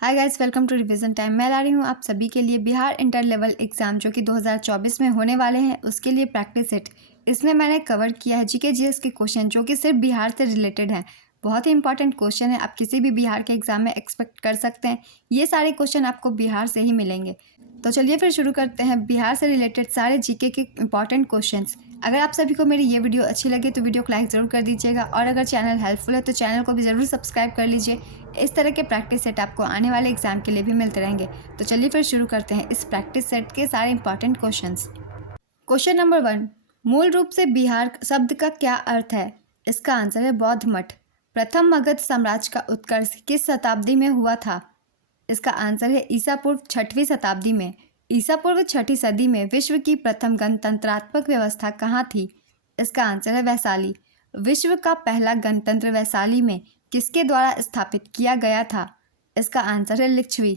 Hi guys, welcome to revision time. मैं ला रही हूँ आप सभी के लिए बिहार इंटर लेवल एग्जाम जो कि 2024 में होने वाले हैं उसके लिए प्रैक्टिस सेट। इसमें मैंने कवर किया है जीके जीएस के क्वेश्चन जो कि सिर्फ बिहार से रिलेटेड हैं। बहुत ही इंपॉर्टेंट क्वेश्चन है, आप किसी भी बिहार के एग्जाम में एक्सपेक्ट कर सकते हैं। ये सारे क्वेश्चन आपको बिहार से ही मिलेंगे। तो चलिए फिर शुरू करते हैं बिहार से रिलेटेड सारे जीके के इंपॉर्टेंट क्वेश्चंस। अगर आप सभी को मेरी ये वीडियो अच्छी लगे तो वीडियो को लाइक ज़रूर कर दीजिएगा और अगर चैनल हेल्पफुल है तो चैनल को भी ज़रूर सब्सक्राइब कर लीजिए। इस तरह के प्रैक्टिस सेट आपको आने वाले एग्जाम के लिए भी मिलते रहेंगे। तो चलिए फिर शुरू करते हैं इस प्रैक्टिस सेट के सारे इंपॉर्टेंट क्वेश्चंस। क्वेश्चन नंबर 1, मूल रूप से बिहार शब्द का क्या अर्थ है? इसका आंसर है बौद्ध मठ। प्रथम मगध साम्राज्य का उत्कर्ष किस शताब्दी में हुआ था? इसका आंसर है ईसा पूर्व 6वीं शताब्दी में। ईसा पूर्व 6वीं सदी में विश्व की प्रथम गणतंत्रात्मक व्यवस्था कहाँ थी? इसका आंसर है वैशाली। विश्व का पहला गणतंत्र वैशाली में किसके द्वारा स्थापित किया गया था? इसका आंसर है लिच्छवी।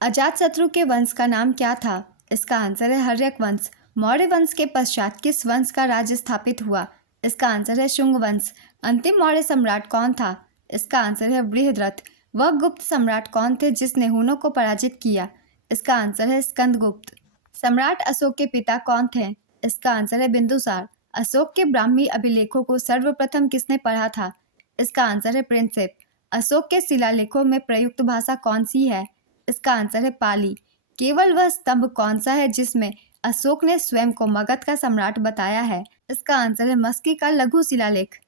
अजातशत्रु के वंश का नाम क्या था? इसका आंसर है हर्यक वंश। मौर्य वंश के पश्चात किस वंश का राज्य स्थापित हुआ? इसका आंसर है शुंग वंश। अंतिम मौर्य सम्राट कौन था? इसका आंसर है बृहद्रथ। वह गुप्त सम्राट कौन थे जिसने हुनों को पराजित किया? इसका आंसर है स्कंदगुप्त। सम्राट अशोक के पिता कौन थे? इसका आंसर है बिंदुसार। अशोक के ब्राह्मी अभिलेखों को सर्वप्रथम किसने पढ़ा था? इसका आंसर है प्रिंसेप। अशोक के शिलालेखों में प्रयुक्त भाषा कौन सी है? इसका आंसर है पाली। केवल वह स्तंभ कौन सा है जिसमें अशोक ने स्वयं को मगध का सम्राट बताया है? इसका आंसर है मस्की का लघु शिलालेख।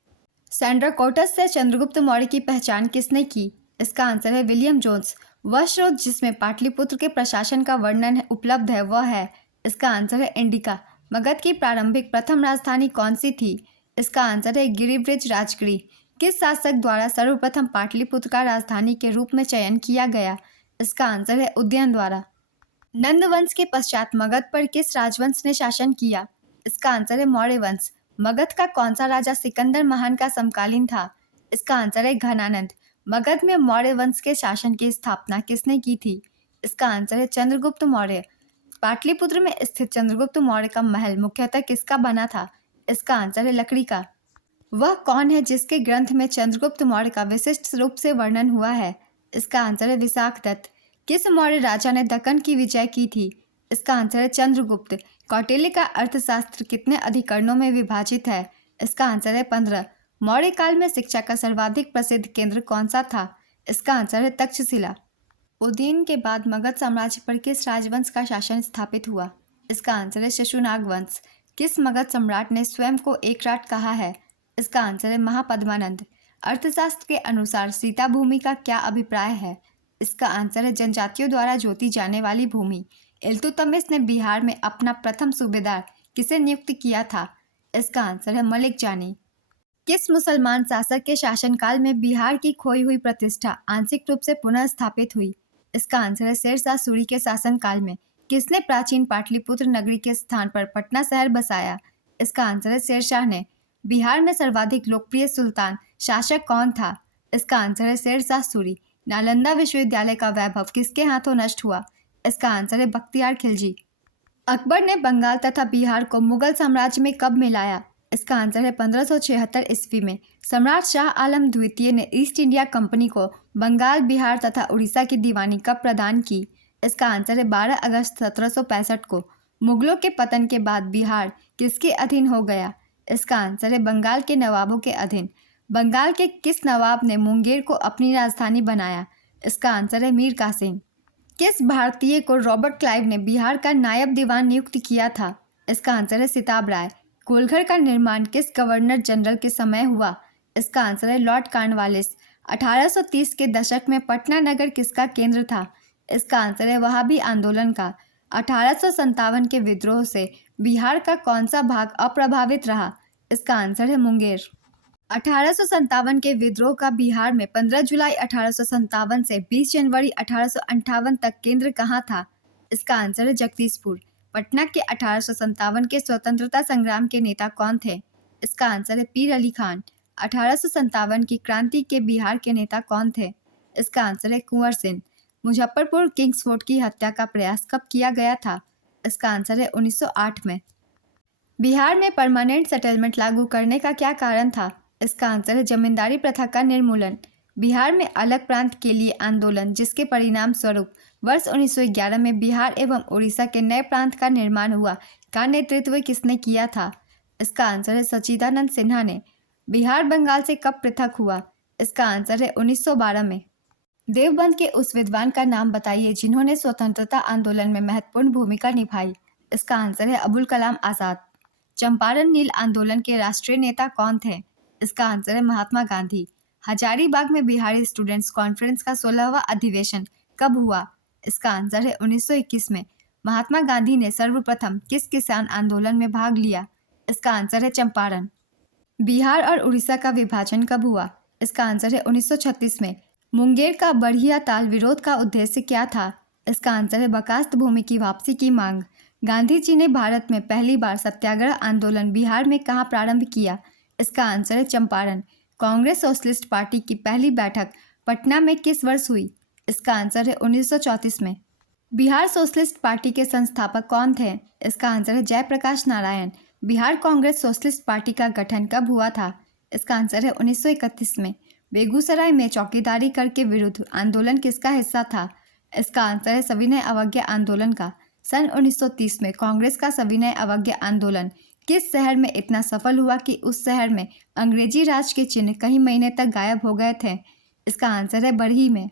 सैंड्राकोटस से चंद्रगुप्त मौर्य की पहचान किसने की? इसका आंसर है विलियम जोन्स। वह स्रोत जिसमें पाटलिपुत्र के प्रशासन का वर्णन उपलब्ध है वह है? इसका आंसर है इंडिका। मगध की प्रारंभिक प्रथम राजधानी कौन सी थी? इसका आंसर है गिरिब्रिज राजगिरी। किस शासक द्वारा सर्वप्रथम पाटलिपुत्र का राजधानी के रूप में चयन किया गया? इसका आंसर है उदयन द्वारा। नंद वंश के पश्चात मगध पर किस राजवंश ने शासन किया? इसका आंसर है मौर्य वंश। मगध का कौन सा राजा सिकंदर महान का समकालीन था? इसका आंसर है घनानंद। मगध में मौर्य वंश के शासन की स्थापना किसने की थी? इसका आंसर है चंद्रगुप्त मौर्य। पाटलिपुत्र में स्थित चंद्रगुप्त मौर्य का महल मुख्यतः किसका बना था? इसका आंसर है लकड़ी का। वह कौन है जिसके ग्रंथ में चंद्रगुप्त मौर्य का विशिष्ट रूप से वर्णन हुआ है? इसका आंसर है विशाखदत्त। किस मौर्य राजा ने दक्कन की विजय की थी? इसका आंसर है चंद्रगुप्त। कौटिल्य का अर्थशास्त्र कितने अधिकरणों में विभाजित है? इसका आंसर है 15। मौर्य काल में शिक्षा का सर्वाधिक प्रसिद्ध केंद्र कौन सा था? इसका आंसर है तक्षशिला। उदयन के बाद मगध साम्राज्य पर किस राजवंश का शासन स्थापित हुआ? इसका आंसर है शशुनाग वंश। किस मगध सम्राट ने स्वयं को एकराट कहा है? इसका आंसर है महापद्मानंद। अर्थशास्त्र के अनुसार सीता भूमि का क्या अभिप्राय है? इसका आंसर है जनजातियों द्वारा जोती जाने वाली भूमि। इल्तुतमिश ने बिहार में अपना प्रथम सूबेदार किसे नियुक्त किया था? इसका आंसर है मलिक जानी। किस मुसलमान शासक के शासनकाल में बिहार की खोई हुई प्रतिष्ठा आंशिक रूप से पुनः स्थापित हुई? इसका आंसर है शेरशाह सूरी के शासनकाल में। किसने प्राचीन पाटलिपुत्र नगरी के स्थान पर पटना शहर बसाया? इसका आंसर है शेरशाह ने। बिहार में सर्वाधिक लोकप्रिय सुल्तान शासक कौन था? इसका आंसर है शेरशाह सूरी। नालंदा विश्वविद्यालय का वैभव किसके हाथों नष्ट हुआ? इसका आंसर है बख्तियार खिलजी। अकबर ने बंगाल तथा बिहार को मुगल साम्राज्य में कब मिलाया? इसका आंसर है 1576 ईस्वी में। सम्राट शाह आलम द्वितीय ने ईस्ट इंडिया कंपनी को बंगाल, बिहार तथा उड़ीसा की दीवानी कब प्रदान की? इसका आंसर है 12 अगस्त 1765 को। मुगलों के पतन के बाद बिहार किसके अधीन हो गया? इसका आंसर है बंगाल के नवाबों के अधीन। बंगाल के किस नवाब ने मुंगेर को अपनी राजधानी बनाया? इसका आंसर है मीर कासिम। किस भारतीय को रॉबर्ट क्लाइव ने बिहार का नायब दीवान नियुक्त किया था? इसका आंसर है सिताब राय। गोलघर का निर्माण किस गवर्नर जनरल के समय हुआ? इसका आंसर है लॉर्ड कॉर्नवालिस। 1830 के दशक में पटना नगर किसका केंद्र था? इसका आंसर है वहाबी आंदोलन का। 1857 के विद्रोह से बिहार का कौन सा भाग अप्रभावित रहा? इसका आंसर है मुंगेर। 1857 के विद्रोह का बिहार में 15 जुलाई 1857 से 20 जनवरी 1858 तक केंद्र कहाँ था? इसका आंसर है जगदीशपुर। पटना के 1857 के स्वतंत्रता संग्राम के नेता कौन थे? इसका आंसर है पीर अली खान। 1857 की क्रांति के बिहार के नेता कौन थे? इसका आंसर है कुंवर सिंह। मुजफ्फरपुर किंग्स फोर्ट की हत्या का प्रयास कब किया गया था? इसका आंसर है 1908 में। बिहार में परमानेंट सेटलमेंट लागू करने का क्या कारण था? इसका आंसर है जमींदारी प्रथा का निर्मूलन। बिहार में अलग प्रांत के लिए आंदोलन, जिसके परिणाम स्वरूप वर्ष 1911 में बिहार एवं उड़ीसा के नए प्रांत का निर्माण हुआ, का नेतृत्व किसने किया था? इसका आंसर है सच्चिदानंद सिन्हा ने। बिहार बंगाल से कब पृथक हुआ? इसका आंसर है 1912 में। देवबंद के उस विद्वान का नाम बताइए जिन्होंने स्वतंत्रता आंदोलन में महत्वपूर्ण भूमिका निभाई। इसका आंसर है अबुल कलाम आजाद। चंपारण नील आंदोलन के राष्ट्रीय नेता कौन थे? इसका आंसर है महात्मा गांधी। हजारीबाग में बिहारी स्टूडेंट्स कॉन्फ्रेंस का 16वां अधिवेशन कब हुआ? इसका आंसर है 1921 में। महात्मा गांधी ने सर्वप्रथम किस किसान आंदोलन में भाग लिया? इसका आंसर है चंपारण। बिहार और उड़ीसा का विभाजन कब हुआ? इसका आंसर है 1936 में। मुंगेर का बढ़िया ताल विरोध का उद्देश्य क्या था? इसका आंसर है बर्खास्त भूमि की वापसी की मांग। गांधी जी ने भारत में पहली बार सत्याग्रह आंदोलन बिहार में कहाँ प्रारंभ किया? इसका आंसर है चंपारण। कांग्रेस सोशलिस्ट पार्टी की पहली बैठक पटना में किस वर्ष हुई? इसका आंसर है 1934 में। बिहार सोशलिस्ट पार्टी के संस्थापक कौन थे? इसका आंसर है जयप्रकाश नारायण। बिहार कांग्रेस सोशलिस्ट पार्टी का गठन कब हुआ था? इसका आंसर है 1931 में। बेगूसराय में चौकीदारी कर के विरुद्ध आंदोलन किसका हिस्सा था? इसका आंसर है सविनय अवज्ञा आंदोलन का। सन 1930 में कांग्रेस का सविनय अवज्ञा आंदोलन किस शहर में इतना सफल हुआ कि उस शहर में अंग्रेजी राज के चिन्ह कई महीने तक गायब हो गए थे? इसका आंसर है बरही में।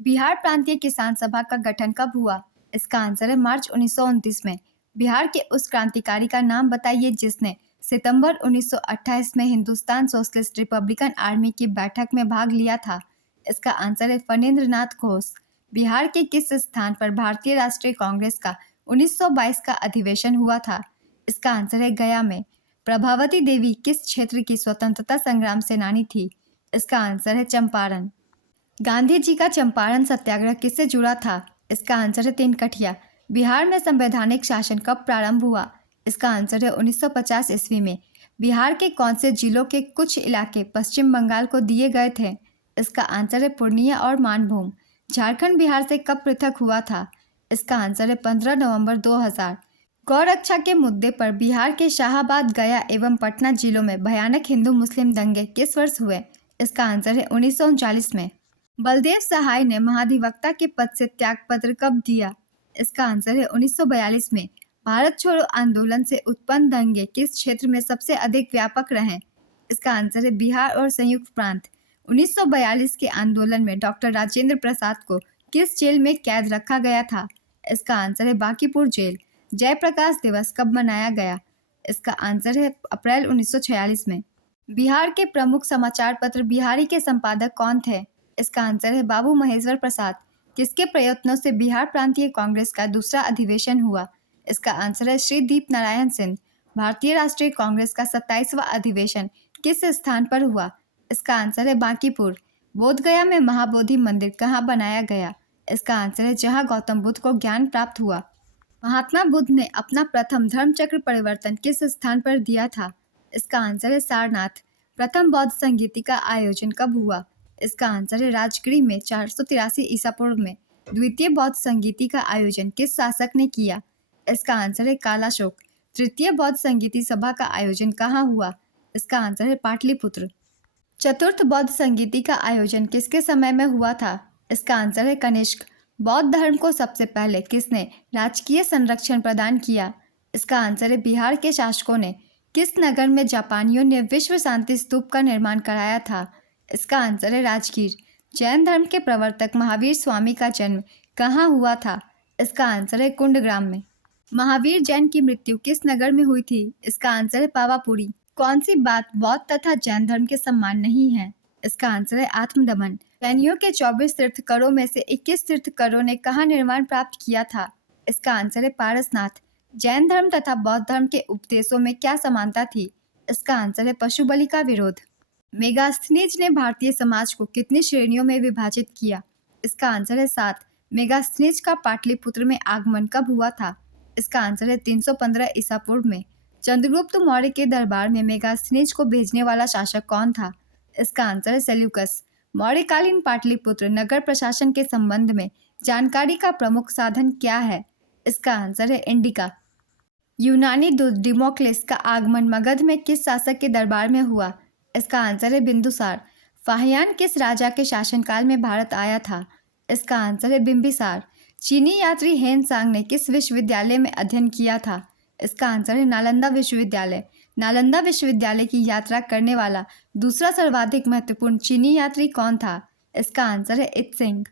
बिहार प्रांतीय किसान सभा का गठन कब हुआ? इसका आंसर है मार्च 1929 में। बिहार के उस क्रांतिकारी का नाम बताइए जिसने सितंबर 1928 में हिंदुस्तान सोशलिस्ट रिपब्लिकन आर्मी की बैठक में भाग लिया था। इसका आंसर है फणींद्र नाथ घोष। बिहार के किस स्थान पर भारतीय राष्ट्रीय कांग्रेस का 1922 का अधिवेशन हुआ था? इसका आंसर है गया में। प्रभावती देवी किस क्षेत्र की स्वतंत्रता संग्राम सेनानी थी? इसका आंसर है चंपारण। गांधी जी का चंपारण सत्याग्रह किससे जुड़ा था? इसका आंसर है तिनकठिया। बिहार में संवैधानिक शासन कब प्रारंभ हुआ? इसका आंसर है 1950 ईस्वी में। बिहार के कौन से जिलों के कुछ इलाके पश्चिम बंगाल को दिए गए थे? इसका आंसर है पूर्णिया और मानभूम। झारखंड बिहार से कब पृथक हुआ था? इसका आंसर है 15 नवंबर 2000। गौरक्षा के मुद्दे पर बिहार के शाहाबाद, गया एवं पटना जिलों में भयानक हिंदू मुस्लिम दंगे किस वर्ष हुए? इसका आंसर है 1939 में। बलदेव सहाय ने महाधिवक्ता के पद से त्यागपत्र कब दिया? इसका आंसर है 1942 में। भारत छोड़ो आंदोलन से उत्पन्न दंगे किस क्षेत्र में सबसे अधिक व्यापक रहे? इसका आंसर है बिहार और संयुक्त प्रांत। 1942 के आंदोलन में डॉक्टर राजेंद्र प्रसाद को किस जेल में कैद रखा गया था? इसका आंसर है बांकीपुर जेल। जयप्रकाश दिवस कब मनाया गया? इसका आंसर है अप्रैल 1946 में। बिहार के प्रमुख समाचार पत्र बिहारी के संपादक कौन थे? इसका आंसर है बाबू महेश्वर प्रसाद। किसके प्रयत्नों से बिहार प्रांतीय कांग्रेस का दूसरा अधिवेशन हुआ? इसका आंसर है श्री दीप नारायण सिंह। भारतीय राष्ट्रीय कांग्रेस का 27वां अधिवेशन किस स्थान पर हुआ? इसका आंसर है बांकीपुर। बोधगया में महाबोधि मंदिर कहाँ बनाया गया? इसका आंसर है जहाँ गौतम बुद्ध को ज्ञान प्राप्त हुआ। महात्मा बुद्ध ने अपना प्रथम धर्मचक्र परिवर्तन किस स्थान पर दिया था? इसका आंसर है सारनाथ। प्रथम बौद्ध संगीति का आयोजन कब हुआ? इसका आंसर है राजगृह में 483 ईसा पूर्व में। द्वितीय बौद्ध संगीति का आयोजन किस शासक ने किया? इसका आंसर है कालाशोक। तृतीय बौद्ध संगीति सभा का आयोजन कहाँ हुआ? इसका आंसर है पाटलिपुत्र। चतुर्थ बौद्ध संगीति का आयोजन किसके समय में हुआ था? इसका आंसर है कनिष्क। बौद्ध धर्म को सबसे पहले किसने राजकीय संरक्षण प्रदान किया? इसका आंसर है बिहार के शासकों ने। किस नगर में जापानियों ने विश्व शांति स्तूप का निर्माण कराया था? इसका आंसर है राजगीर। जैन धर्म के प्रवर्तक महावीर स्वामी का जन्म कहाँ हुआ था? इसका आंसर है कुंडग्राम में। महावीर जैन की मृत्यु किस नगर में हुई थी? इसका आंसर है पावापुरी। कौन सी बात बौद्ध तथा जैन धर्म के समान नहीं है? इसका आंसर है आत्मदमन। जैनियों के 24 तीर्थकरों में से 21 तीर्थकरों ने कहाँ निर्माण प्राप्त किया था? इसका आंसर है पारसनाथ। जैन धर्म तथा बौद्ध धर्म के उपदेशों में क्या समानता थी? इसका आंसर है पशु बलि का विरोध। मेगास्थनीज ने भारतीय समाज को कितनी श्रेणियों में विभाजित किया? इसका आंसर है 7। मेगास्थनीज का पाटलिपुत्र में आगमन कब हुआ था? इसका आंसर है 315 ईसा पूर्व में। चंद्रगुप्त मौर्य के दरबार में मेगास्थनीज को भेजने वाला शासक कौन था? इसका आंसर है सेल्यूकस। मौर्यकालीन पाटलिपुत्र नगर प्रशासन के संबंध में जानकारी का प्रमुख साधन क्या है? इसका आंसर है इंडिका। यूनानी दूत डिमोक्लेस का आगमन मगध में किस शासक के दरबार में हुआ? इसका आंसर है बिंदुसार। फाहियान किस राजा के शासनकाल में भारत आया था? इसका आंसर है बिम्बिसार। चीनी यात्री हेन सांग ने किस विश्वविद्यालय में अध्ययन किया था? इसका आंसर है नालंदा विश्वविद्यालय। नालंदा विश्वविद्यालय की यात्रा करने वाला दूसरा सर्वाधिक महत्वपूर्ण चीनी यात्री कौन था? इसका आंसर है इत्सिंग।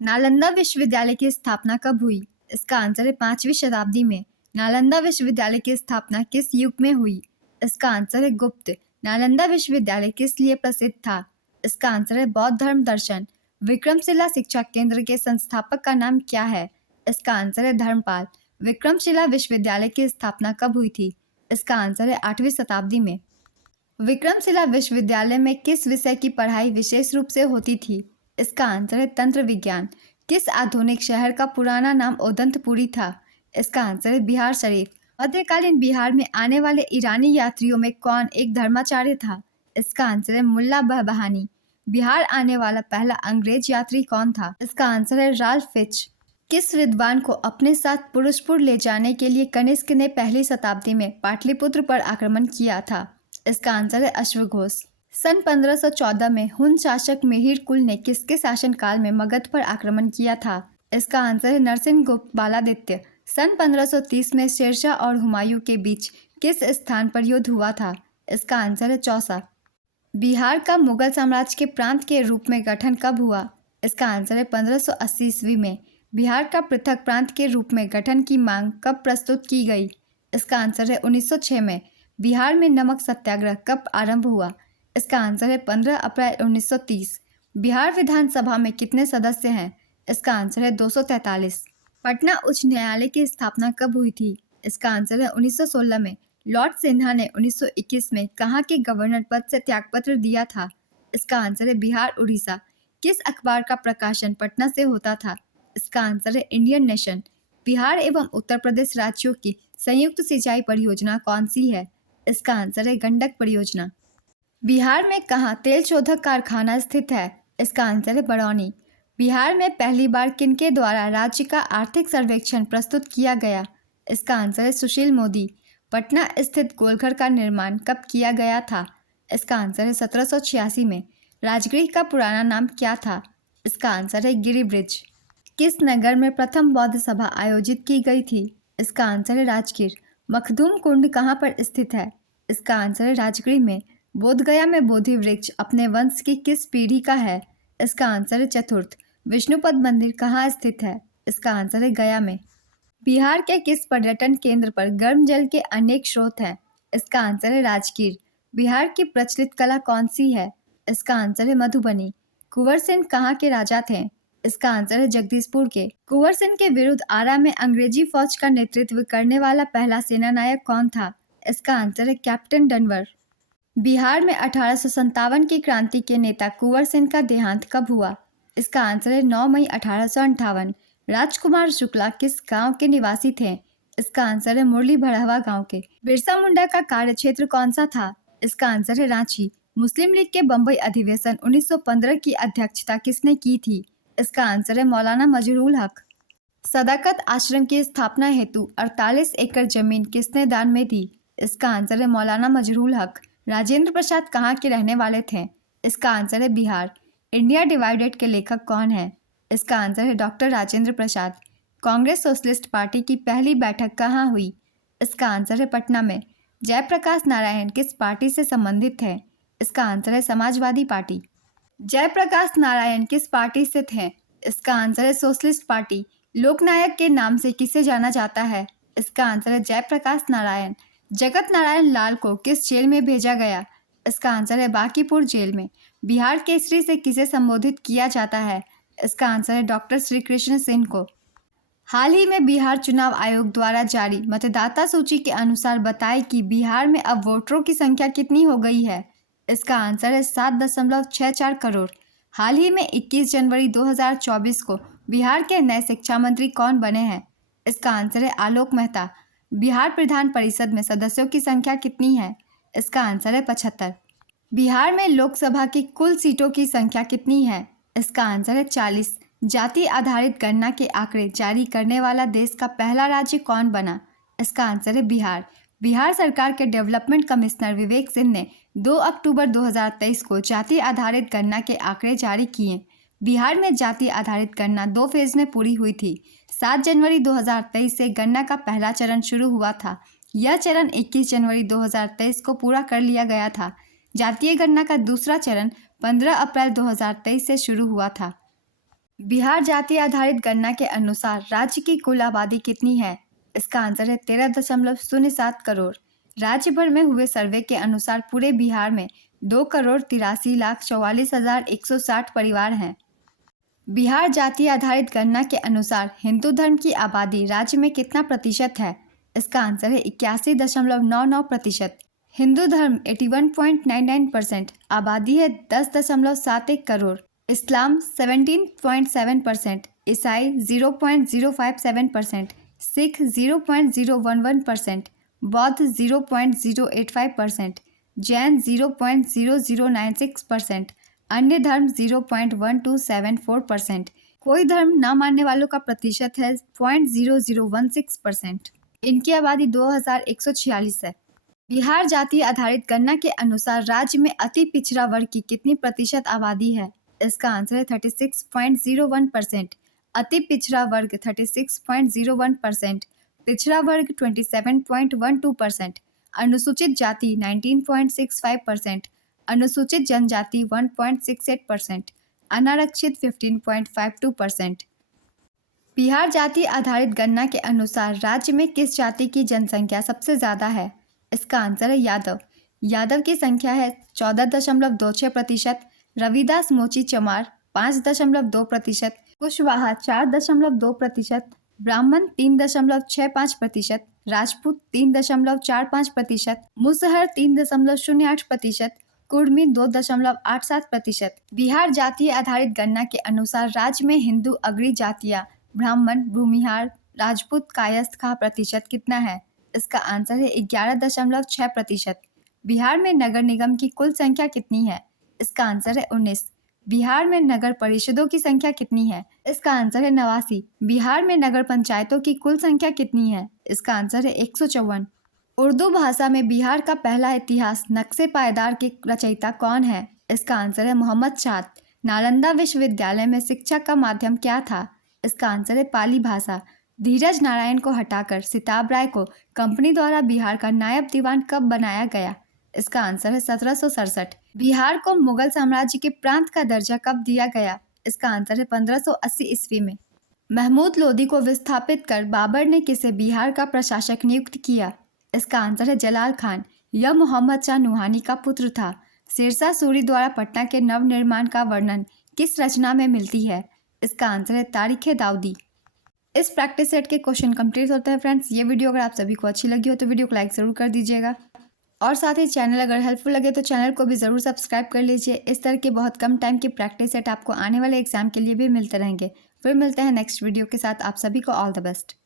नालंदा विश्वविद्यालय की स्थापना कब हुई? इसका आंसर है 5वीं शताब्दी में। नालंदा विश्वविद्यालय की स्थापना किस युग में हुई? इसका आंसर है गुप्त। नालंदा विश्वविद्यालय किस लिए प्रसिद्ध था? इसका आंसर है बौद्ध धर्म दर्शन। विक्रमशिला शिक्षा केंद्र के संस्थापक का नाम क्या है? इसका आंसर है धर्मपाल। विक्रमशिला विश्वविद्यालय की स्थापना कब हुई थी? इसका आंसर है 8वीं शताब्दी में। विक्रमशिला विश्वविद्यालय में किस विषय की पढ़ाई विशेष रूप से होती थी? इसका आंसर है तंत्र विज्ञान। किस आधुनिक शहर का पुराना नाम ओदंतपुरी था? इसका आंसर है बिहार शरीफ। मध्यकालीन बिहार में आने वाले ईरानी यात्रियों में कौन एक धर्माचार्य था? इसका आंसर है मुल्ला बहबहानी। बिहार आने वाला पहला अंग्रेज यात्री कौन था? इसका आंसर है राल्फ फिच। किस विद्वान को अपने साथ पुरुषपुर ले जाने के लिए कनिष्क ने पहली शताब्दी में पाटलिपुत्र पर आक्रमण किया था? इसका आंसर है अश्वघोष। सन 1514 में हुन शासक मिहिर कुल ने किसके शासनकाल में मगध पर आक्रमण किया था? इसका आंसर है नरसिंहगुप्त बालादित्य। सन 1530 में शेरशाह और हुमायूं के बीच किस स्थान पर युद्ध हुआ था? इसका आंसर है चौसा। बिहार का मुगल साम्राज्य के प्रांत के रूप में गठन कब हुआ? इसका आंसर है 1580 ईस्वी में। बिहार का पृथक प्रांत के रूप में गठन की मांग कब प्रस्तुत की गई? इसका आंसर है 1906 में। बिहार में नमक सत्याग्रह कब आरंभ हुआ? इसका आंसर है 15 अप्रैल 1930। बिहार विधानसभा में कितने सदस्य हैं? इसका आंसर है 243। पटना उच्च न्यायालय की स्थापना कब हुई थी? इसका आंसर है 1916 में। लॉर्ड सिन्हा ने 1921 में कहाँ के गवर्नर पद से त्यागपत्र दिया था? इसका आंसर है बिहार उड़ीसा। किस अखबार का प्रकाशन पटना से होता था? इसका आंसर है इंडियन नेशन। बिहार एवं उत्तर प्रदेश राज्यों की संयुक्त सिंचाई परियोजना कौन सी है? इसका आंसर है गंडक परियोजना। बिहार में कहाँ तेल शोधक कारखाना स्थित है? इसका आंसर है बरौनी। बिहार में पहली बार किनके द्वारा राज्य का आर्थिक सर्वेक्षण प्रस्तुत किया गया? इसका आंसर है सुशील मोदी। पटना स्थित गोलघर का निर्माण कब किया गया था? इसका आंसर है 1786 में। राजगृह का पुराना नाम क्या था? इसका आंसर है गिरिब्रिज। किस नगर में प्रथम बौद्ध सभा आयोजित की गई थी? इसका आंसर है राजगीर। मखदूम कुंड कहाँ पर स्थित है? इसका आंसर है राजगृह में। बोधगया में बोधि वृक्ष अपने वंश की किस पीढ़ी का है? इसका आंसर है चतुर्थ। विष्णुपद मंदिर कहाँ स्थित है? इसका आंसर है गया में। बिहार के किस पर्यटन केंद्र पर गर्म जल के अनेक स्रोत हैं? इसका आंसर है राजगीर। बिहार की प्रचलित कला कौन सी है? इसका आंसर है मधुबनी। कुंवर सेन कहाँ के राजा थे? इसका आंसर है जगदीशपुर के। कुंवर सेन के विरुद्ध आरा में अंग्रेजी फौज का नेतृत्व करने वाला पहला सेनानायक कौन था? इसका आंसर है कैप्टन डनवर। बिहार में 1857 की क्रांति के नेता कुंवर सेन का देहांत कब हुआ? इसका आंसर है 9 मई 1858। राजकुमार शुक्ला किस गांव के निवासी थे? इसका आंसर है मुरली भड़हवा गांव के। बिरसा मुंडा का कार्यक्षेत्र कौन सा था? इसका आंसर है रांची। मुस्लिम लीग के बम्बई अधिवेशन 1915 की अध्यक्षता किसने की थी? इसका आंसर है मौलाना मजरूल हक। सदाकत आश्रम की स्थापना हेतु 48 एकड़ जमीन किसने दान में दी? इसका आंसर है मौलाना मजरूल हक। राजेंद्र प्रसाद कहाँ के रहने वाले थे? इसका आंसर है बिहार। इंडिया डिवाइडेड के लेखक कौन है? इसका आंसर है doctor Rajendra Prasad. Congress socialist party की पहली बैठक कहाँ हुई? इसका आंसर है पटना में। जयप्रकाश नारायण किस पार्टी से संबंधित थे? इसका आंसर है समाजवादी पार्टी। जयप्रकाश नारायण किस पार्टी से थे? इसका आंसर है सोशलिस्ट पार्टी। लोकनायक के नाम से किसे जाना जाता है? इसका आंसर है जयप्रकाश नारायण। जगत नारायण लाल को किस जेल में भेजा गया? इसका आंसर है बांकीपुर जेल में। बिहार केसरी से किसे संबोधित किया जाता है? इसका आंसर है डॉक्टर श्री कृष्ण सिंह को। हाल ही में बिहार चुनाव आयोग द्वारा जारी मतदाता सूची के अनुसार बताए कि बिहार में अब वोटरों की संख्या कितनी हो गई है? इसका आंसर है 7.64 करोड़। हाल ही में 21 जनवरी 2024 को बिहार के नए शिक्षा मंत्री कौन बने हैं? इसका आंसर है आलोक मेहता। बिहार विधान परिषद में सदस्यों की संख्या कितनी है? इसका आंसर है 75। बिहार में लोकसभा की कुल सीटों की संख्या कितनी है? इसका आंसर है 40। जाति आधारित गणना के आंकड़े जारी करने वाला देश का पहला राज्य कौन बना? इसका आंसर है बिहार। बिहार सरकार के डेवलपमेंट कमिश्नर विवेक सिंह ने 2 अक्टूबर 2023 को जाति आधारित गणना के आंकड़े जारी किए। बिहार में जाति आधारित गणना 2 फेज में पूरी हुई थी। 7 जनवरी 2023 से गणना का पहला चरण शुरू हुआ था। यह चरण 21 जनवरी 2023 को पूरा कर लिया गया था। जातीय गणना का दूसरा चरण 15 अप्रैल 2023 से शुरू हुआ था। बिहार जाति आधारित गणना के अनुसार राज्य की कुल आबादी कितनी है? इसका आंसर है 13.07 करोड़। राज्य भर में हुए सर्वे के अनुसार पूरे बिहार में 2,83,44,160 परिवार हैं। बिहार जाति आधारित गणना के अनुसार हिंदू धर्म की आबादी राज्य में कितना प्रतिशत है? इसका आंसर है 81.99%। हिंदू धर्म 81.99%, आबादी है 10.71 करोड़। इस्लाम 17.7%, ईसाई 0.057%, सिख 0.011%, बौद्ध 0.085%, जैन 0.0096%, अन्य धर्म 0.1274%। कोई धर्म न मानने वालों का प्रतिशत है 0.0016%। इनकी आबादी 2146 है। बिहार जाति आधारित गणना के अनुसार राज्य में अति पिछड़ा वर्ग की कितनी प्रतिशत आबादी है? इसका आंसर है 36.01%। अति पिछड़ा वर्ग 36.01%, पिछड़ा वर्ग 27.12%, अनुसूचित जाति 19.65%, अनुसूचित जनजाति 1.68%, अनारक्षित 15.52%। बिहार जाति आधारित गणना के अनुसार राज्य में किस जाति की जनसंख्या सबसे ज़्यादा है? इसका आंसर है यादव। यादव की संख्या है 14.26%, रविदास मोची चमार 5.2%, कुशवाहा 4.2%, ब्राह्मण 3.65%, राजपूत 3.45%, मुसहर 3.08%, कुर्मी 2.87%। बिहार जातीय आधारित गणना के अनुसार राज्य में हिंदू अग्री जातियां ब्राह्मण, भूमिहार, राजपूत, कायस्थ का प्रतिशत कितना है? इसका आंसर है 11.6%। बिहार में नगर निगम की कुल संख्या कितनी है? इसका आंसर है 19। बिहार में नगर परिषदों की संख्या कितनी है? इसका आंसर है 89। बिहार में नगर पंचायतों की कुल संख्या कितनी है? इसका आंसर है 154। उर्दू भाषा में बिहार का पहला इतिहास नक्शे पायदार के रचयिता कौन है? इसका आंसर है मोहम्मद शाद। नालंदा विश्वविद्यालय में शिक्षा का माध्यम क्या था? इसका आंसर है पाली भाषा। धीरज नारायण को हटाकर सिताब राय को कंपनी द्वारा बिहार का नायब दीवान कब बनाया गया? इसका आंसर है 1767। बिहार को मुगल साम्राज्य के प्रांत का दर्जा कब दिया गया? इसका आंसर है 1580 ईस्वी में। महमूद लोदी को विस्थापित कर बाबर ने किसे बिहार का प्रशासक नियुक्त किया? इसका आंसर है जलाल खान। यह मोहम्मद शाह नुहानी का पुत्र था। शेरशाह सूरी द्वारा पटना के नवनिर्माण का वर्णन किस रचना में मिलती है? इसका आंसर है तारीख़ दाऊदी। इस प्रैक्टिस सेट के क्वेश्चन कंप्लीट होते हैं फ्रेंड्स। ये वीडियो अगर आप सभी को अच्छी लगी हो तो वीडियो को लाइक ज़रूर कर दीजिएगा, और साथ ही चैनल अगर हेल्पफुल लगे तो चैनल को भी ज़रूर सब्सक्राइब कर लीजिए। इस तरह के बहुत कम टाइम की प्रैक्टिस सेट आपको आने वाले एग्जाम के लिए भी मिलते रहेंगे। फिर मिलते हैं नेक्स्ट वीडियो के साथ। आप सभी को ऑल द बेस्ट।